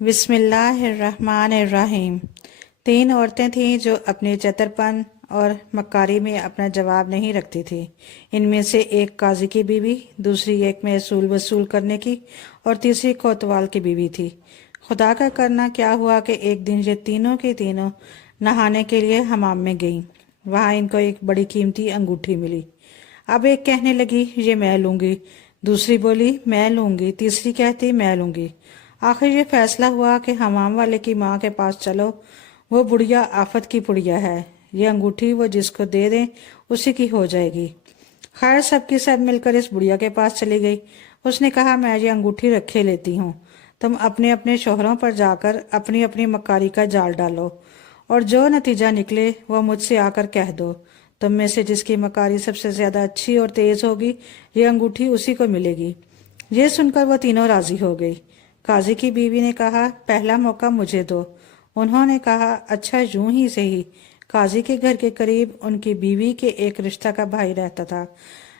بسم اللہ الرحمن الرحیم۔ تین عورتیں تھیں جو اپنے چترپن اور مکاری میں اپنا جواب نہیں رکھتی تھیں۔ ان میں سے ایک قاضی کی بیوی، دوسری ایک محصول وصول کرنے کی اور تیسری کوتوال کی بیوی تھی۔ خدا کا کرنا کیا ہوا کہ ایک دن یہ تینوں کی تینوں نہانے کے لیے حمام میں گئیں۔ وہاں ان کو ایک بڑی قیمتی انگوٹھی ملی۔ اب ایک کہنے لگی یہ میں لوں گی، دوسری بولی میں لوں گی، تیسری کہتی میں لوں گی۔ آخر یہ فیصلہ ہوا کہ حمام والے کی ماں کے پاس چلو، وہ بڑھیا آفت کی پڑیا ہے، یہ انگوٹھی وہ جس کو دے دیں اسی کی ہو جائے گی۔ خیر سب کی سب مل کر اس بڑھیا کے پاس چلی گئی۔ اس نے کہا میں یہ انگوٹھی رکھے لیتی ہوں، تم اپنے اپنے شوہروں پر جا کر اپنی اپنی مکاری کا جال ڈالو اور جو نتیجہ نکلے وہ مجھ سے آ کر کہہ دو۔ تم میں سے جس کی مکاری سب سے زیادہ اچھی اور تیز ہوگی یہ انگوٹھی اسی کو ملے گی۔ یہ سن کر وہ تینوں راضی ہو گئی۔ قاضی کی بیوی نے کہا پہلا موقع مجھے دو۔ انہوں نے کہا اچھا یوں ہی صحیح۔ قاضی کے گھر کے قریب ان کی بیوی کے ایک رشتہ کا بھائی رہتا تھا۔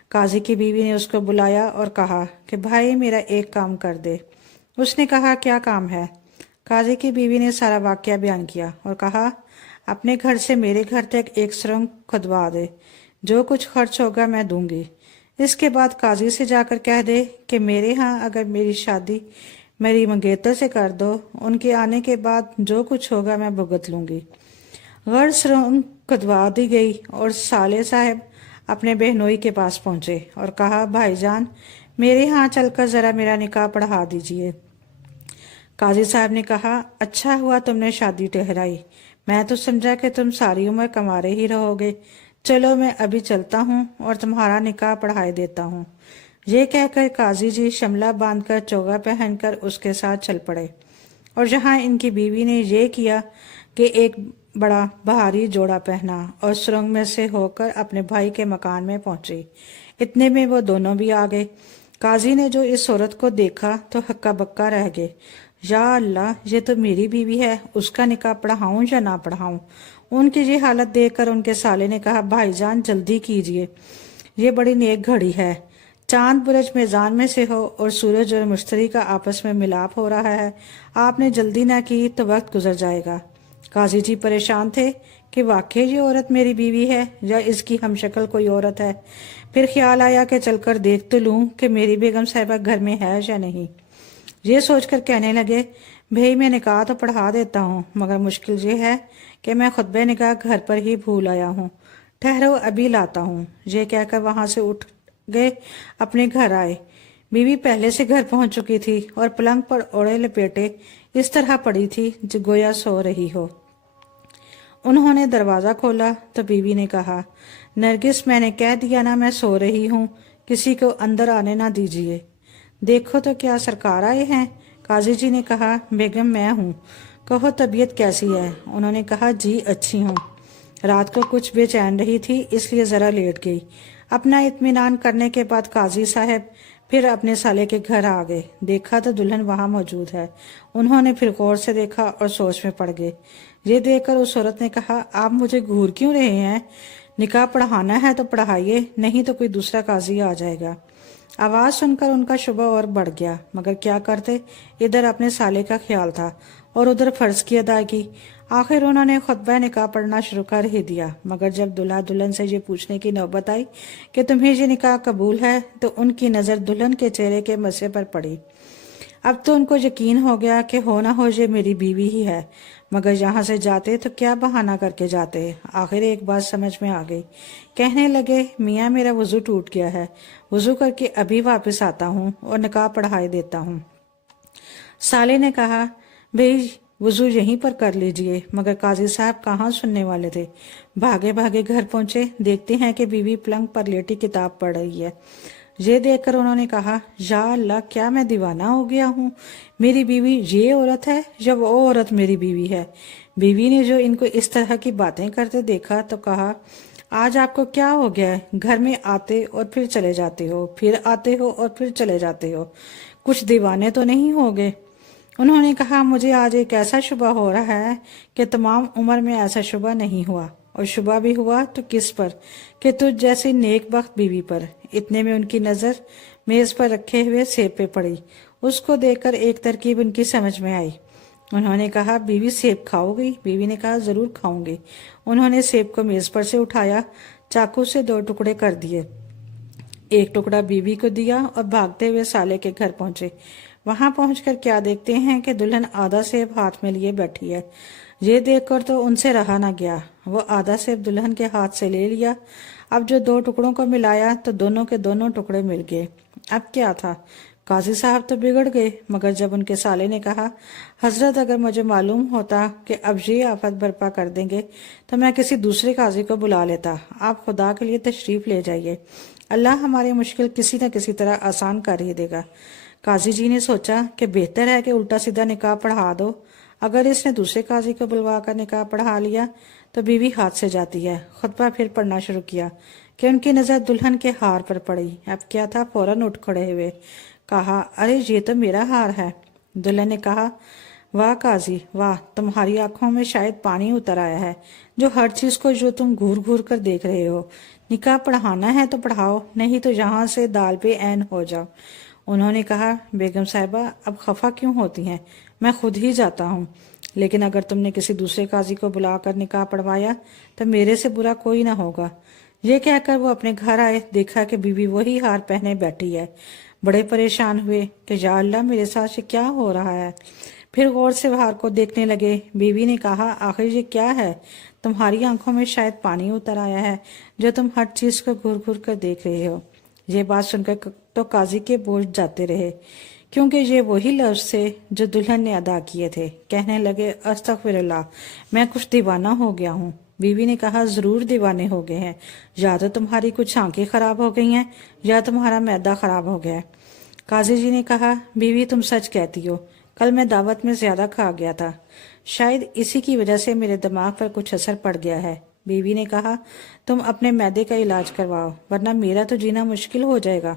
قاضی کی بیوی نے اس کو بلایا اور کہا کہ بھائی میرا ایک کام کر دے۔ اس نے کہا کیا کام ہے؟ قاضی کی بیوی نے سارا واقعہ بیان کیا اور کہا اپنے گھر سے میرے گھر تک ایک سرنگ کھدوا دے، جو کچھ خرچ ہوگا میں دوں گی۔ اس کے بعد قاضی سے جا کر کہہ دے کہ میرے ہاں اگر میری شادی میری منگیتر سے کر دو، ان کے آنے کے بعد جو کچھ ہوگا میں بھگت لوں گی۔ غرض سرنگ کھدوا دی گئی اور سالے صاحب اپنے بہنوئی کے پاس پہنچے اور کہا بھائی جان میرے ہاں چل کر ذرا میرا نکاح پڑھا دیجئے۔ قاضی صاحب نے کہا اچھا ہوا تم نے شادی ٹہرائی، میں تو سمجھا کہ تم ساری عمر کمارے ہی رہو گے۔ چلو میں ابھی چلتا ہوں اور تمہارا نکاح پڑھائے دیتا ہوں۔ یہ کہہ کر قاضی جی شملہ باندھ کر چوگا پہن کر اس کے ساتھ چل پڑے، اور جہاں ان کی بیوی نے یہ کیا کہ ایک بڑا بھاری جوڑا پہنا اور سرنگ میں سے ہو کر اپنے بھائی کے مکان میں پہنچی، اتنے میں وہ دونوں بھی آ گئے۔ قاضی نے جو اس عورت کو دیکھا تو ہکا بکا رہ گئے۔ یا اللہ یہ تو میری بیوی ہے، اس کا نکاح پڑھاؤں یا نہ پڑھاؤں؟ ان کی یہ حالت دیکھ کر ان کے سالے نے کہا بھائی جان جلدی کیجئے، یہ بڑی نیک گھڑی ہے، چاند برج میزان میں سے ہو اور سورج اور مشتری کا آپس میں ملاپ ہو رہا ہے، آپ نے جلدی نہ کی تو وقت گزر جائے گا۔ قاضی جی پریشان تھے کہ واقعی یہ عورت میری بیوی ہے یا اس کی ہم شکل کوئی عورت ہے۔ پھر خیال آیا کہ چل کر دیکھ تو لوں کہ میری بیگم صاحبہ گھر میں ہے یا نہیں۔ یہ سوچ کر کہنے لگے بھئی میں نکاح تو پڑھا دیتا ہوں، مگر مشکل یہ ہے کہ میں خطبہ نکاح گھر پر ہی بھول آیا ہوں، ٹھہرو ابھی لاتا ہوں۔ یہ کہہ کر وہاں سے اٹھ گئے، اپنے گھر آئے۔ بیوی پہلے سے گھر پہنچ چکی تھی اور پلنگ پر اوڑے لپیٹے اس طرح پڑی تھی جو گویا سو رہی ہو۔ انہوں نے دروازہ کھولا تو بیوی نے کہا نرگس میں نے کہہ دیا نا میں سو رہی ہوں، کسی کو اندر آنے نہ دیجیے۔ دیکھو تو کیا سرکار آئے ہیں؟ قاضی جی نے کہا بیگم میں ہوں، کہو طبیعت کیسی ہے؟ انہوں نے کہا جی اچھی ہوں، رات کو کچھ بے چین رہی تھی اس لیے ذرا لیٹ گئی۔ اپنا اطمینان کرنے کے بعد قاضی صاحب پھر اپنے سالے کے گھر آ گئے۔ دیکھا تو دلہن وہاں موجود ہے۔ انہوں نے پھر غور سے دیکھا اور سوچ میں پڑ گئے۔ یہ دیکھ کر اس عورت نے کہا آپ مجھے گھور کیوں رہے ہیں؟ نکاح پڑھانا ہے تو پڑھائیے، نہیں تو کوئی دوسرا قاضی آ جائے گا۔ آواز سن کر ان کا شبہ اور بڑھ گیا، مگر کیا کرتے، ادھر اپنے سالے کا خیال تھا اور ادھر فرض کی ادائیگی۔ آخر انہوں نے خطبہ نکاح پڑھنا شروع کر ہی دیا، مگر جب دلہا دلہن سے یہ پوچھنے کی نوبت آئی کہ تمہیں یہ نکاح قبول ہے تو ان کی نظر دلہن کے چہرے کے مسے پر پڑی۔ اب تو ان کو یقین ہو گیا کہ ہو نہ ہو یہ میری بیوی ہی ہے، مگر یہاں سے جاتے تو کیا بہانہ کر کے جاتے۔ آخر ایک بات سمجھ میں آ گئی، کہنے لگے میاں میرا وضو ٹوٹ گیا ہے، وضو کر کے ابھی واپس آتا ہوں اور نکاح پڑھائے دیتا ہوں۔ سالے نے کہا بھئی وضو یہیں پر کر لیجئے، مگر قاضی صاحب کہاں سننے والے تھے۔ بھاگے بھاگے گھر پہنچے، دیکھتے ہیں کہ بیوی پلنگ پر لیٹی کتاب پڑھ رہی ہے۔ یہ دیکھ کر انہوں نے کہا یا اللہ کیا میں دیوانہ ہو گیا ہوں، میری بیوی یہ عورت ہے یا وہ عورت میری بیوی ہے؟ بیوی نے جو ان کو اس طرح کی باتیں کرتے دیکھا تو کہا آج آپ کو کیا ہو گیا ہے؟ گھر میں آتے اور پھر چلے جاتے ہو، پھر آتے ہو اور پھر چلے جاتے ہو، کچھ دیوانے تو نہیں ہو گئے؟ انہوں نے کہا مجھے آج ایک ایسا شبہ ہو رہا ہے کہ تمام عمر میں ایسا شبہ نہیں ہوا، اور شبہ بھی ہوا تو کس پر؟ کہ تجھ جیسی نیک بخت بیوی پر۔ اتنے میں ان کی نظر میز پر رکھے ہوئے سیب پہ پڑی۔ اس کو دیکھ کر ایک ترکیب ان کی سمجھ میں آئی۔ انہوں نے کہا بیوی سیب کھاؤ گی؟ بیوی نے کہا ضرور کھاؤں گی۔ انہوں نے سیب کو میز پر سے اٹھایا، چاقو سے 2 ٹکڑے کر دیے، ایک ٹکڑا بیوی کو دیا اور بھاگتے ہوئے سالے کے گھر پہنچے۔ وہاں پہنچ کر کیا دیکھتے ہیں کہ دلہن آدھا سیب ہاتھ میں لیے بیٹھی ہے۔ یہ دیکھ کر تو ان سے رہا نہ گیا، وہ آدھا سیب دلہن کے ہاتھ سے لے لیا۔ اب جو 2 ٹکڑوں کو ملایا تو دونوں کے دونوں ٹکڑے مل گئے۔ اب کیا تھا، قاضی صاحب تو بگڑ گئے، مگر جب ان کے سالے نے کہا حضرت اگر مجھے معلوم ہوتا کہ اب یہ آفت برپا کر دیں گے تو میں کسی دوسرے قاضی کو بلا لیتا، آپ خدا کے لیے تشریف لے جائیے، اللہ ہماری مشکل کسی نہ کسی طرح آسان کر ہی دے گا۔ قاضی جی نے سوچا کہ بہتر ہے کہ الٹا سیدھا نکاح پڑھا دو، اگر اس نے دوسرے قاضی کو بلوا کر نکاح پڑھا لیا تو بیوی ہاتھ سے جاتی ہے۔ خطبہ پھر پڑھنا شروع کیا کہ ان کی نظر دلہن کے ہار پر پڑی۔ اب کیا تھا، فوراً اٹھ کھڑے ہوئے، کہا ارے یہ تو میرا ہار ہے۔ دلہن نے کہا واہ قاضی واہ، تمہاری آنکھوں میں شاید پانی اتر آیا ہے، جو ہر چیز کو جو تم گھور گھور کر دیکھ رہے ہو۔ نکاح پڑھانا ہے تو پڑھاؤ، نہیں تو یہاں سے دال پہ عین ہو جاؤ۔ انہوں نے کہا بیگم صاحبہ اب خفا کیوں ہوتی ہیں، میں خود ہی جاتا ہوں، لیکن اگر تم نے کسی دوسرے قاضی کو بلا کر نکاح پڑھوایا تو میرے سے برا کوئی نہ ہوگا۔ یہ کہہ کر وہ اپنے گھر آئے، دیکھا کہ بیوی وہی ہار پہنے بیٹھی ہے۔ بڑے پریشان ہوئے کہ یا اللہ میرے ساتھ یہ کیا ہو رہا ہے۔ پھر غور سے ہار کو دیکھنے لگے۔ بیوی نے کہا آخر یہ کیا ہے، تمہاری آنکھوں میں شاید پانی اتر آیا ہے، جو تم ہر چیز کو گھور گھور کر دیکھ رہے ہو۔ یہ بات سن کر تو قاضی کے بوجھ جاتے رہے، کیونکہ یہ وہی لفظ تھے جو دلہن نے ادا کیے تھے۔ کہنے لگے استغفر اللہ، میں کچھ دیوانہ ہو گیا ہوں۔ بیوی نے کہا ضرور دیوانے ہو گئے ہیں، یا تو تمہاری کچھ آنکھیں خراب ہو گئی ہیں یا تمہارا معدہ خراب ہو گیا ہے۔ قاضی جی نے کہا بیوی تم سچ کہتی ہو، کل میں دعوت میں زیادہ کھا گیا تھا، شاید اسی کی وجہ سے میرے دماغ پر کچھ اثر پڑ گیا ہے۔ بیوی نے کہا تم اپنے معدے کا علاج کرواؤ، ورنہ میرا تو جینا مشکل ہو جائے گا۔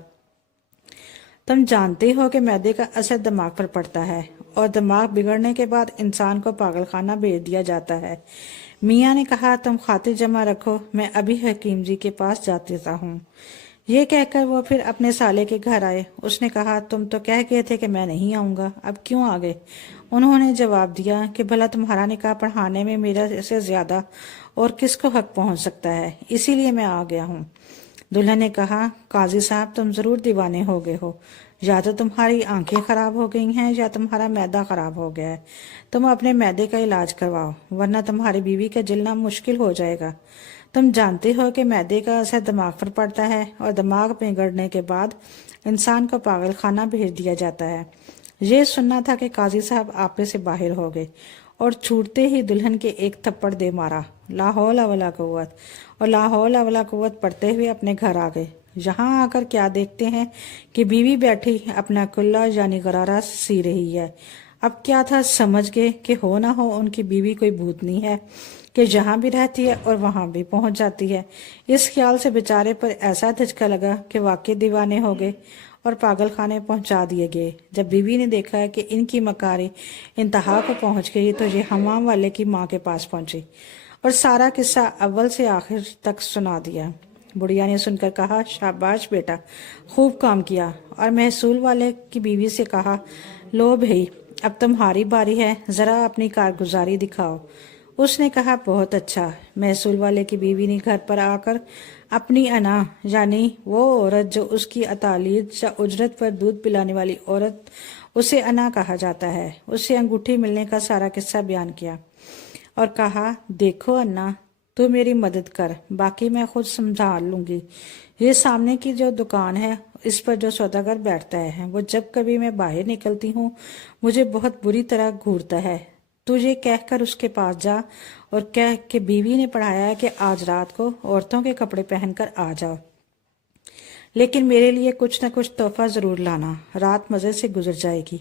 تم جانتے ہو کہ معدے کا اثر دماغ پر پڑتا ہے، اور دماغ بگڑنے کے بعد انسان کو پاگل خانہ بھیج دیا جاتا ہے۔ میاں نے کہا تم خاطر جمع رکھو، میں ابھی حکیم جی کے پاس جاتا ہوں۔ یہ کہہ کر وہ پھر اپنے سالے کے گھر آئے۔ اس نے کہا تم تو کہہ گئے تھے کہ میں نہیں آؤں گا، اب کیوں آ گئے؟ انہوں نے جواب دیا کہ بھلا تمہارا نکاح پڑھانے میں میرے سے زیادہ اور کس کو حق پہنچ سکتا ہے، اسی لیے میں آ گیا ہوں۔ دلہن نے کہا قاضی صاحب تم ضرور دیوانے ہو گئے ہو، یا تو تمہاری آنکھیں خراب ہو گئی ہیں یا تمہارا معدہ خراب ہو گیا ہے۔ تم اپنے معدے کا علاج کرواؤ، ورنہ تمہاری بیوی کا جلنا مشکل ہو جائے گا۔ تم جانتے ہو کہ معدے کا اثر دماغ پر پڑتا ہے، اور دماغ میں گڑنے کے بعد انسان کو پاگل خانہ بھیج دیا جاتا ہے۔ یہ سننا تھا کہ قاضی صاحب آپے سے باہر ہو گئے اور چھوٹتے ہی دلہن کے ایک تھپڑ دے مارا، لا حول ولا قوت، اور لا حول ولا قوت پڑھتے ہوئے اپنے گھر آ گئے۔ یہاں آ کر کیا دیکھتے ہیں کہ بیوی بیٹھی اپنا کلہ یعنی غرارہ سی رہی ہے۔ اب کیا تھا، سمجھ گئے کہ ہو نہ ہو ان کی بیوی کوئی بھوتنی ہے کہ جہاں بھی رہتی ہے اور وہاں بھی پہنچ جاتی ہے۔ اس خیال سے بیچارے پر ایسا دھچکا لگا کہ واقعی دیوانے ہو گئے اور پاگل خانے پہنچا دیے گئے۔ جب بیوی نے دیکھا کہ ان کی مکاری انتہا کو پہنچ گئی تو یہ حمام والے کی ماں کے پاس پہنچی اور سارا قصہ اول سے آخر تک سنا دیا۔ بڑھیا نے سن کر کہا شاباش بیٹا، خوب کام کیا، اور محصول والے کی بیوی سے کہا لو بھئی اب تمہاری باری ہے، ذرا اپنی کارگزاری دکھاؤ۔ اس نے کہا بہت اچھا۔ محصول والے کی بیوی نے گھر پر آ کر اپنی انا یعنی وہ عورت جو اس کی اطالیت یا اجرت پر دودھ پلانے والی عورت، اسے انا کہا جاتا ہے، اسے انگوٹھی ملنے کا سارا قصہ بیان کیا اور کہا دیکھو انا، تو میری مدد کر، باقی میں خود سنبھال لوں گی۔ یہ سامنے کی جو دکان ہے اس پر جو سوداگر بیٹھتا ہے، وہ جب کبھی میں باہر نکلتی ہوں مجھے بہت بری طرح گھورتا ہے۔ تو یہ کہہ کر اس کے پاس جا اور کہہ کہ بیوی نے پڑھایا ہے کہ آج رات کو عورتوں کے کپڑے پہن کر آ جاؤ، لیکن میرے لیے کچھ نہ کچھ تحفہ ضرور لانا، رات مزے سے گزر جائے گی۔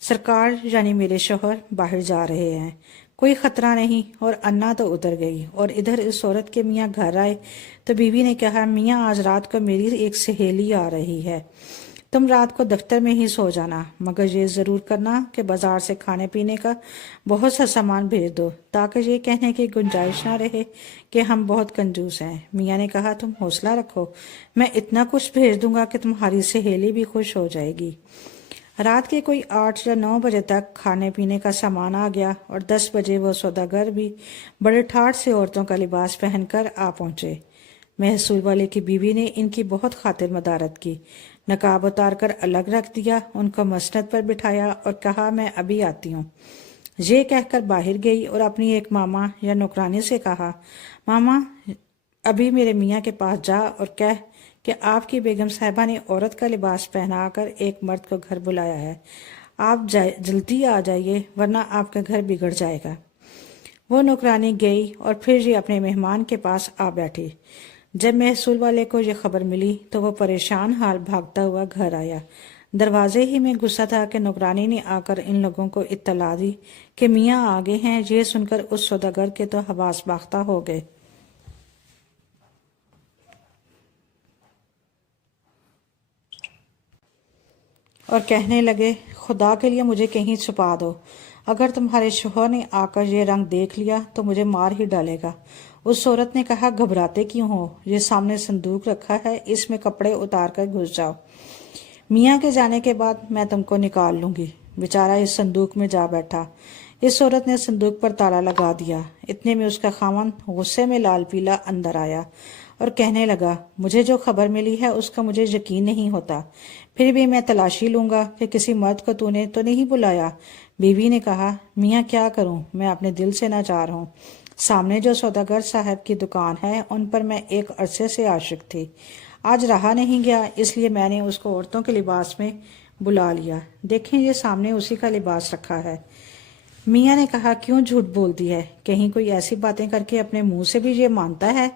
سرکار یعنی میرے شوہر باہر جا رہے ہیں، کوئی خطرہ نہیں۔ اور انا تو اتر گئی، اور ادھر اس عورت کے میاں گھر آئے تو بیوی نے کہا میاں آج رات کو میری ایک سہیلی آ رہی ہے، تم رات کو دفتر میں ہی سو جانا، مگر یہ ضرور کرنا کہ بازار سے کھانے پینے کا بہت سا سامان بھیج دو، تاکہ یہ کہنے کی گنجائش نہ رہے کہ ہم بہت کنجوس ہیں۔ میاں نے کہا تم حوصلہ رکھو، میں اتنا کچھ بھیج دوں گا کہ تمہاری سہیلی بھی خوش ہو جائے گی۔ رات کے کوئی 8 یا 9 بجے تک کھانے پینے کا سامان آ گیا اور 10 بجے وہ سوداگر بھی بڑے ٹھاٹ سے عورتوں کا لباس پہن کر آ پہنچے۔ محصول والے کی بیوی نے ان کی بہت خاطر مدارت کی، نقاب اتار کر الگ رکھ دیا، ان کو مسند پر بٹھایا اور کہا میں ابھی آتی ہوں۔ یہ کہہ کر باہر گئی اور اپنی ایک ماما یا نوکرانی سے کہا، ماما ابھی میرے میاں کے پاس جا اور کہہ کہ آپ کی بیگم صاحبہ نے عورت کا لباس پہنا کر ایک مرد کو گھر بلایا ہے، آپ جلدی آ جائیے ورنہ آپ کا گھر بگڑ جائے گا۔ وہ نوکرانی گئی اور پھر یہ اپنے مہمان کے پاس آ بیٹھی۔ جب محصول والے کو یہ خبر ملی تو وہ پریشان حال بھاگتا ہوا گھر آیا۔ دروازے ہی میں گھسا تھا کہ نوکرانی نے آ کر ان لوگوں کو اطلاع دی کہ میاں آگے ہیں۔ یہ سن کر اس سوداگر کے تو حواس باختہ ہو گئے اور کہنے لگے، خدا کے لیے مجھے کہیں چھپا دو، اگر تمہارے شوہر نے آ کر یہ رنگ دیکھ لیا تو مجھے مار ہی ڈالے گا۔ اس عورت نے کہا، گھبراتے کیوں ہو، یہ سامنے صندوق رکھا ہے، اس میں کپڑے اتار کر گھس جاؤ، میاں کے جانے کے بعد میں تم کو نکال لوں گی۔ بیچارہ اس صندوق میں جا بیٹھا۔ اس عورت نے صندوق پر تالا لگا دیا۔ اتنے میں اس کا خاوند غصے میں لال پیلا اندر آیا اور کہنے لگا، مجھے جو خبر ملی ہے اس کا مجھے یقین نہیں ہوتا، پھر بھی میں تلاشی لوں گا کہ کسی مرد کو تو نے تو نہیں بلایا۔ بیوی نے کہا، میاں کیا کروں، میں اپنے دل سے ناچار ہوں۔ سامنے جو سوداگر صاحب کی دکان ہے ان پر میں ایک عرصے سے عاشق تھی، آج رہا نہیں گیا، اس لیے میں نے اس کو عورتوں کے لباس میں بلا لیا۔ دیکھیں یہ سامنے اسی کا لباس رکھا ہے۔ میاں نے کہا، کیوں جھوٹ بولتی ہے، کہیں کوئی ایسی باتیں کر کے اپنے منہ سے بھی یہ مانتا ہے؟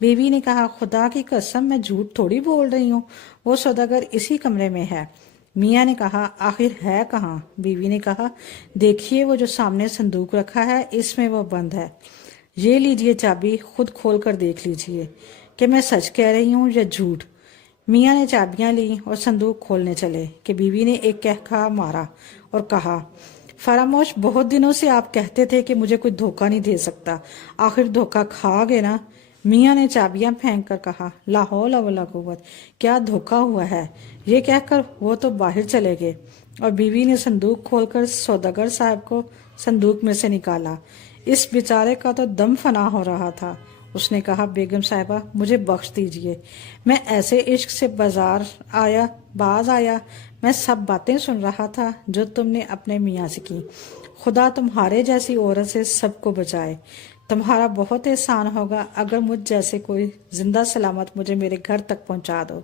بیوی نے کہا، خدا کی قسم میں جھوٹ تھوڑی بول رہی ہوں، وہ سوداگر اسی کمرے میں ہے۔ میاں نے کہا، آخر ہے کہاں؟ بیوی نے کہا، دیکھیے وہ جو سامنے صندوق رکھا ہے اس میں وہ بند ہے، یہ لیجیے چابی، خود کھول کر دیکھ لیجیے کہ میں سچ کہہ رہی ہوں یا جھوٹ۔ میاں نے چابیاں لیں اور صندوق کھولنے چلے کہ بیوی نے ایک کہکہا مارا اور کہا، فراموش، بہت دنوں سے آپ کہتے تھے کہ مجھے کوئی دھوکہ نہیں دے سکتا، آخر دھوکہ کھا گئے نا۔ میاں نے چابیاں پھینک کر کہا، لا حول ولا قوت، کیا دھوکہ ہوا ہے؟ یہ کہہ کر وہ تو باہر چلے گئے اور بیوی نے صندوق کھول کر سوداگر صاحب کو صندوق میں سے نکالا۔ اس بیچارے کا تو دم فنا ہو رہا تھا۔ اس نے کہا، بیگم صاحبہ مجھے بخش دیجئے، میں ایسے عشق سے باز آیا، میں سب باتیں سن رہا تھا جو تم نے اپنے میاں سے کی، خدا تمہارے جیسی عورت سے سب کو بچائے، تمہارا بہت احسان ہوگا اگر مجھ جیسے کوئی زندہ سلامت مجھے میرے گھر تک پہنچا دو۔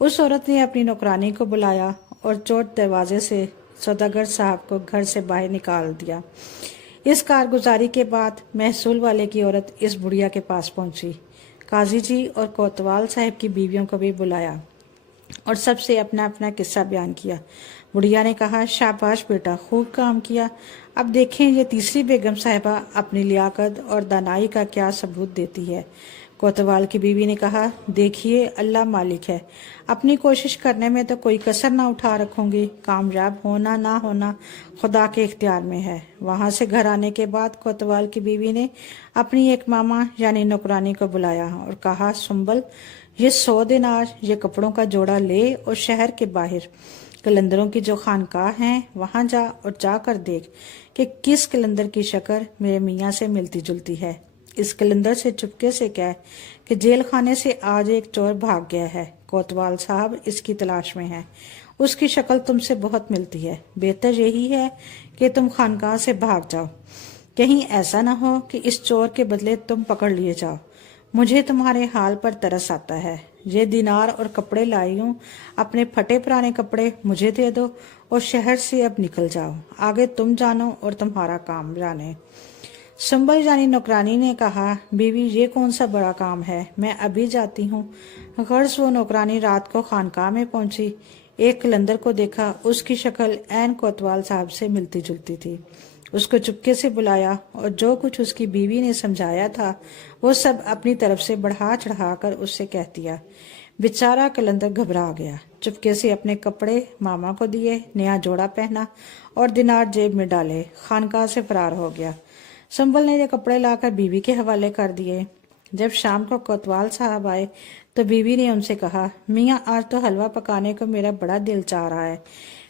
اس عورت نے اپنی نوکرانی کو بلایا اور چوٹ دروازے سے سوداگر صاحب کو گھر سے باہر نکال دیا۔ اس کارگزاری کے بعد محصول والے کی عورت اس بڑھیا کے پاس پہنچی۔ قاضی جی اور کوتوال صاحب کی بیویوں کو بھی بلایا اور سب سے اپنا اپنا قصہ بیان کیا۔ بڑھیا نے کہا، شاباش بیٹا، خوب کام کیا، اب دیکھیں یہ تیسری بیگم صاحبہ اپنی لیاقت اور دانائی کا کیا ثبوت دیتی ہے۔ کوتوال کی بیوی نے کہا، دیکھیے اللہ مالک ہے، اپنی کوشش کرنے میں تو کوئی کسر نہ اٹھا رکھوں گی، کامیاب ہونا نہ ہونا خدا کے اختیار میں ہے۔ وہاں سے گھر آنے کے بعد کوتوال کی بیوی نے اپنی ایک ماما یعنی نوکرانی کو بلایا اور کہا، سنبل، یہ 100 دینار یہ کپڑوں کا جوڑا لے اور شہر کے باہر قلندروں کی جو خانقاہ ہیں وہاں جا اور جا کر دیکھ کہ کس قلندر کی شکل میرے میاں سے ملتی جلتی ہے۔ اس قلندر سے چپکے سے کہہ کہ جیل خانے سے آج ایک چور بھاگ گیا ہے، کوتوال صاحب اس کی تلاش میں ہیں، اس کی شکل تم سے بہت ملتی ہے، بہتر یہی ہے کہ تم خانقاہ سے بھاگ جاؤ، کہیں ایسا نہ ہو کہ اس چور کے بدلے تم پکڑ لیے جاؤ۔ مجھے تمہارے حال پر ترس آتا ہے، یہ دینار اور کپڑے لائی ہوں، اپنے پھٹے پرانے کپڑے مجھے دے دو اور شہر سے اب نکل جاؤ، آگے تم جانو اور تمہارا کام جانے۔ سنبل یعنی نوکرانی نے کہا، بیوی یہ کون سا بڑا کام ہے، میں ابھی جاتی ہوں۔ غرض وہ نوکرانی رات کو خانقاہ میں پہنچی، ایک قلندر کو دیکھا، اس کی شکل عین کوتوال صاحب سے ملتی جلتی تھی، اس کو چپکے سے بلایا اور جو کچھ اس کی بیوی نے سمجھایا تھا وہ سب اپنی طرف سے بڑھا چڑھا کر اس سے کہہ دیا۔ بیچارہ قلندر گھبرا گیا، چپکے سے اپنے کپڑے ماما کو دیے، نیا جوڑا پہنا اور دینار جیب میں ڈالے، خانقاہ سے فرار ہو گیا۔ سنبل نے یہ کپڑے لا کر بیوی کے حوالے کر دیے۔ جب شام کو کوتوال صاحب آئے تو بیوی نے ان سے کہا، میاں آج تو حلوہ پکانے کو میرا بڑا دل چاہ رہا ہے،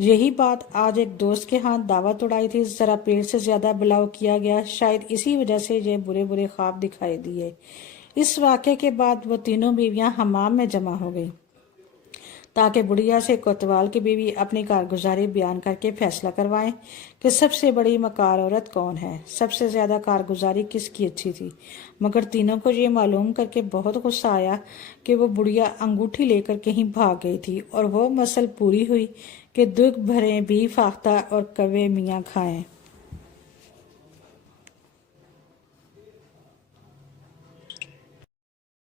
یہی بات آج ایک دوست کے ہاں دعوت اڑائی تھی، ذرا پیٹ سے زیادہ بلاؤ کیا گیا، شاید اسی وجہ سے یہ برے برے خواب دکھائی دیے۔ اس واقعے کے بعد وہ تینوں بیویاں حمام میں جمع ہو گئی تاکہ بڑھیا سے کوتوال کی بیوی اپنی کارگزاری بیان کر کے فیصلہ کروائیں کہ سب سے بڑی مکار عورت کون ہے، سب سے زیادہ کارگزاری کس کی اچھی تھی۔ مگر تینوں کو یہ معلوم کر کے بہت غصہ آیا کہ وہ بڑھیا انگوٹھی لے کر کہیں بھاگ گئی تھی، اور وہ مسل پوری ہوئی کہ دکھ بھرے بھی فاختہ اور کوے میاں کھائیں۔